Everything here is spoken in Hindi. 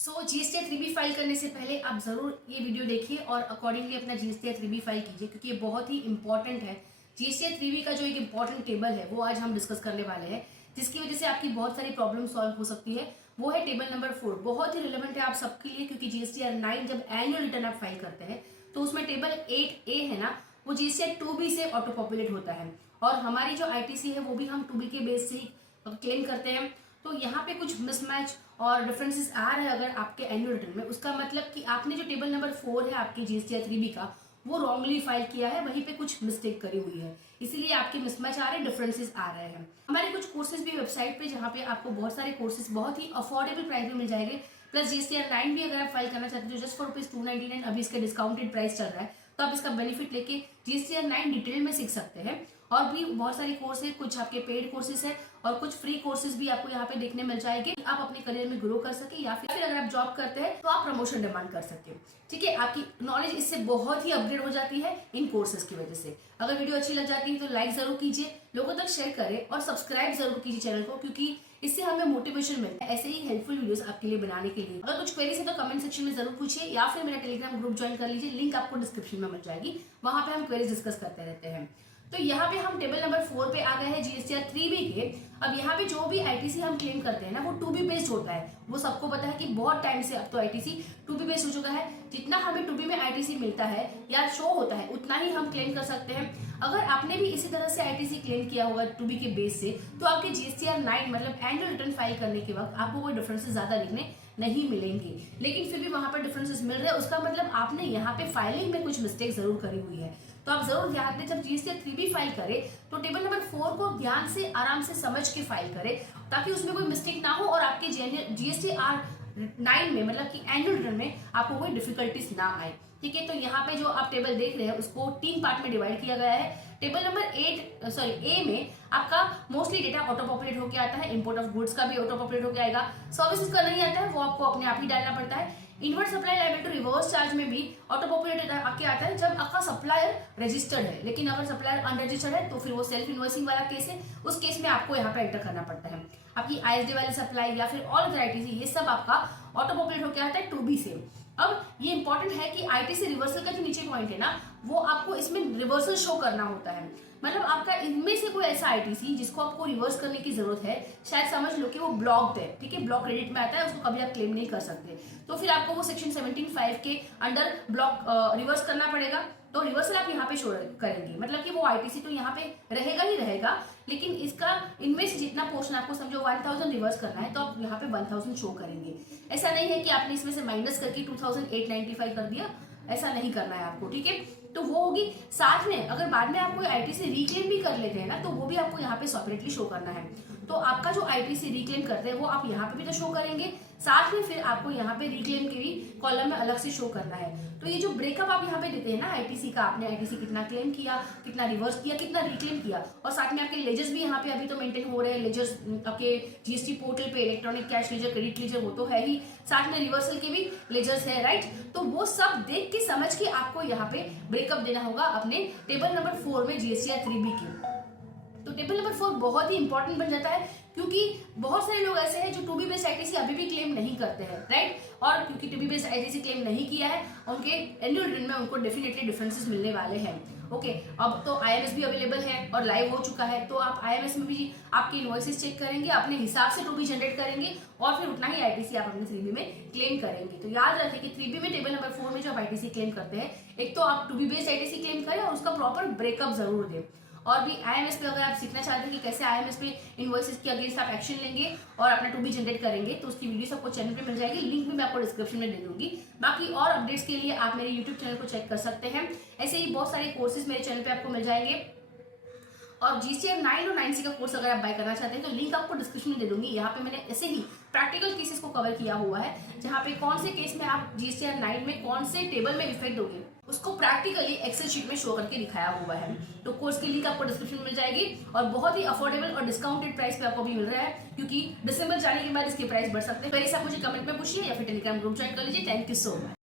जीएसटी 3B फाइल करने से पहले आप जरूर ये वीडियो देखिए और अकॉर्डिंगली अपना जीएसटी 3B फाइल कीजिए, क्योंकि ये बहुत ही इंपॉर्टेंट है। जीएसटी 3B का जो एक इंपॉर्टेंट टेबल है वो आज हम डिस्कस करने वाले हैं, जिसकी वजह से आपकी बहुत सारी प्रॉब्लम सॉल्व हो सकती है। वो है टेबल नंबर 4। बहुत ही रिलेवेंट है आप सबके लिए, क्योंकि जीएसटी 9 जब एनुअल रिटर्न आप फाइल करते हैं तो उसमें टेबल 8A है ना, वो जीएसटी 2B से ऑटो पॉपुलेट होता है। और हमारी जो आईटीसी है वो भी हम 2B के बेस से ही क्लेम करते हैं। तो यहाँ पे कुछ मिसमैच और डिफरेंसेस आ रहे हैं अगर आपके एनुअल रिटर्न में, उसका मतलब कि आपने जो टेबल नंबर 4 है आपकी जीएसटी 3B का, वो रॉन्गली फाइल किया है, वहीं पे कुछ मिस्टेक करी हुई है, इसीलिए आपके मिसमैच आ रहे हैं, डिफरेंसेस आ रहे हैं। हमारे कुछ कोर्सेज भी वेबसाइट पे, जहाँ पे आपको बहुत सारे कोर्सेज बहुत ही अफोर्डेबल प्राइस में मिल जाएंगे। प्लस जीएसटी 9 भी अगर आप फाइल करना चाहते हो जस्ट फॉर ₹299, अभी इसका डिस्काउंटेड प्राइस चल रहा है, तो आप इसका बेनिफिट लेके जीएसटी 9 डिटेल में सीख सकते हैं। और भी बहुत सारी कोर्स है, कुछ आपके पेड कोर्सेज है और कुछ फ्री कोर्सेज भी आपको यहाँ पे देखने मिल जाएंगे। आप अपने करियर में ग्रो कर सके, या फिर अगर आप जॉब करते हैं तो आप प्रमोशन डिमांड कर सकते हैं। ठीक है, आपकी नॉलेज इससे बहुत ही अपग्रेड हो जाती है इन कोर्सेज की वजह से। अगर वीडियो अच्छी लग जाती है तो लाइक जरूर कीजिए, लोगों तक शेयर करें और सब्सक्राइब जरूर कीजिए चैनल को, क्योंकि इससे हमें मोटिवेशन मिलता है ऐसे ही हेल्पफुल वीडियोस आपके लिए बनाने के लिए। अगर कुछ क्वेरीज है तो कमेंट सेक्शन में जरूर पूछिए, या फिर मेरा टेलीग्राम ग्रुप ज्वाइन कर लीजिए, लिंक आपको डिस्क्रिप्शन में मिल जाएगी, वहां पे हम क्वेरीज डिस्कस करते रहते हैं। तो यहाँ पे हम टेबल नंबर 4 पे आ गए हैं जीएसटी 3B के। अब यहाँ पे जो भी आईटीसी हम क्लेम करते हैं ना, वो 2B बेस्ड होता है। वो सबको पता है कि बहुत टाइम से अब तो आईटीसी 2B बेस्ड हो चुका है। जितना हमें 2B में आईटीसी मिलता है या शो होता है, उतना ही हम क्लेम कर सकते हैं। अगर आपने भी इसी तरह से आईटीसी क्लेम किया होगा 2B के बेस से, तो आपके जीएसटी 9 मतलब एनुअल रिटर्न फाइल करने के वक्त आपको कोई डिफरेंसेस ज्यादा दिखने नहीं मिलेंगे, लेकिन फिर भी वहां पर डिफरेंसेस मिल रहे हैं, उसका मतलब आपने यहाँ पे फाइलिंग में कुछ मिस्टेक जरूर करी हुई है। तो आप जरूर ध्यान दें, जब जीएसटी 3B फाइल करें तो टेबल नंबर 4 को ध्यान से आराम से समझ के फाइल करें, ताकि उसमें कोई मिस्टेक ना हो और आपके जीएसटी 9 में मतलब कि एनुअल रिटर्न में आपको कोई डिफिकल्टीज ना आए। ठीक है, तो यहाँ पे जो आप टेबल देख रहे हैं उसको 3 पार्ट में डिवाइड किया गया है। टेबल नंबर ए में आपका मोस्टली डेटा ऑटो पॉपुलेट होकर आता है, इंपोर्ट ऑफ गुड्स का भी ऑटो पॉपुलेट होकर आएगा, सर्विसेज का नहीं आता है, वो आपको अपने आप ही डालना पड़ता है। Invert supply liability to reverse charge में भी ऑटो पॉपुलेट आके आता है जब आपका सप्लायर रजिस्टर्ड है, लेकिन अगर सप्लायर अनरजिस्टर्ड है तो फिर वो सेल्फ इनवॉइसिंग वाला केस है, उस केस में आपको यहाँ पे एंटर करना पड़ता है। आपकी आईएसडी वाली सप्लाई या फिर ऑल अदर आईटीसी, ये सब आपका ऑटो पॉपुलेट होकर आता है 2B से। अब ये इंपॉर्टेंट है कि आईटीसी रिवर्सल का जो नीचे पॉइंट है ना, वो आपको इसमें रिवर्सल शो करना होता है। मतलब आपका इनमें से कोई ऐसा आईटीसी जिसको आपको रिवर्स करने की जरूरत है, शायद समझ लो कि वो ब्लॉक्ड है, ठीक है, ब्लॉक क्रेडिट में आता है, उसको कभी आप क्लेम नहीं कर सकते, तो फिर आपको वो सेक्शन 17(5) के अंडर ब्लॉक रिवर्स करना पड़ेगा। तो रिवर्सल आप यहाँ पे शो करेंगे, मतलब कि वो आईटीसी तो यहाँ पे रहेगा ही रहेगा, लेकिन इसका इनमें से जितना पोर्शन आपको समझो 1000 रिवर्स करना है, तो आप यहाँ पे 1000 शो करेंगे। ऐसा नहीं है कि आपने इसमें से माइनस करके 2895 कर दिया, ऐसा नहीं करना है आपको। ठीक है, तो वो होगी। साथ में अगर बाद में आप कोई आईटीसी रिक्लेम भी कर लेते हैं ना, तो वो भी आपको यहाँ पे सेपरेटली शो करना है। तो आपका जो आईटीसी रिक्लेम करते हैं वो आप यहाँ पे भी तो शो करेंगे, साथ में फिर आपको यहाँ पे रिक्लेम के भी कॉलम में अलग से शो करना है। तो ये जो ब्रेकअप आप यहाँ पे देते हैं ना आईटीसी का, आपने आईटीसी कितना क्लेम किया, कितना रिवर्स किया, कितना रिक्लेम किया, और साथ में आपके लेजर्स भी यहाँ पे अभी तो मेंटेन हो रहे हैं। लेजर्स आपके जीएसटी पोर्टल पे electronic cash ledger, credit ledger, वो तो है ही, साथ में रिवर्सल के भी लेजर्स है, राइट। तो वो सब देख के समझ के आपको यहाँ पे ब्रेकअप देना होगा अपने टेबल नंबर 4 में जीएसटी 3B की। तो टेबल नंबर 4 बहुत ही इंपॉर्टेंट बन जाता है, क्योंकि बहुत सारे लोग ऐसे हैं जो 2B बेस्ड आईटीसी अभी भी क्लेम नहीं करते हैं, राइट। और क्योंकि 2B बेस्ड आईटीसी क्लेम नहीं किया है, उनके एनुअल रिटर्न में उनको डेफिनेटली डिफरेंसेस मिलने वाले हैं। ओके, अब तो आईएमएस भी अवेलेबल है और लाइव हो चुका है, तो आप आईएमएस में भी आपके इनवॉइसेस चेक करेंगे, अपने हिसाब से 2B जनरेट करेंगे और फिर उतना ही आईटीसी आप अपने 3B में क्लेम करेंगे। तो याद रखें कि 3B में टेबल नंबर 4 में जो आप आईटीसी क्लेम करते हैं, एक तो आप 2B बेस्ड आईटीसी क्लेम करें और उसका प्रॉपर ब्रेकअप जरूर दें। और भी आईएमएस पे अगर आप सीखना चाहते हैं कि कैसे आईएमएस पे इनवॉइसेस के अगेंस्ट आप एक्शन लेंगे और अपना 2B जनरेट करेंगे, तो उसकी वीडियो आपको चैनल पे मिल जाएगी, लिंक भी मैं आपको डिस्क्रिप्शन में दे दूंगी। बाकी और अपडेट्स के लिए आप मेरे यूट्यूब चैनल को चेक कर सकते हैं। ऐसे ही बहुत सारे कोर्सेज मेरे चैनल पे आपको मिल जाएंगे। और जीएसटी 9 और 9C का कोर्स अगर आप बाय करना चाहते हैं तो लिंक आपको डिस्क्रिप्शन में दे दूंगी। यहाँ पे मैंने ऐसे ही प्रैक्टिकल केसेस को कवर किया हुआ है, जहाँ पे कौन से केस में आप जीएसटी 9 में कौन से टेबल में इफेक्ट दोगे, उसको प्रैक्टिकली एक्सेल शीट में शो करके दिखाया हुआ है। तो कोर्स की लिंक आपको डिस्क्रिप्शन में मिल जाएगी और बहुत ही अफोर्डेबल और डिस्काउंटेड प्राइस पे आपको भी मिल रहा है, क्योंकि दिसंबर जाने के बाद इसके प्राइस बढ़ सकते हैं। पहले आप मुझे कमेंट में पूछिए या फिर टेलीग्राम ग्रुप ज्वाइन कर लीजिए। Thank you so much.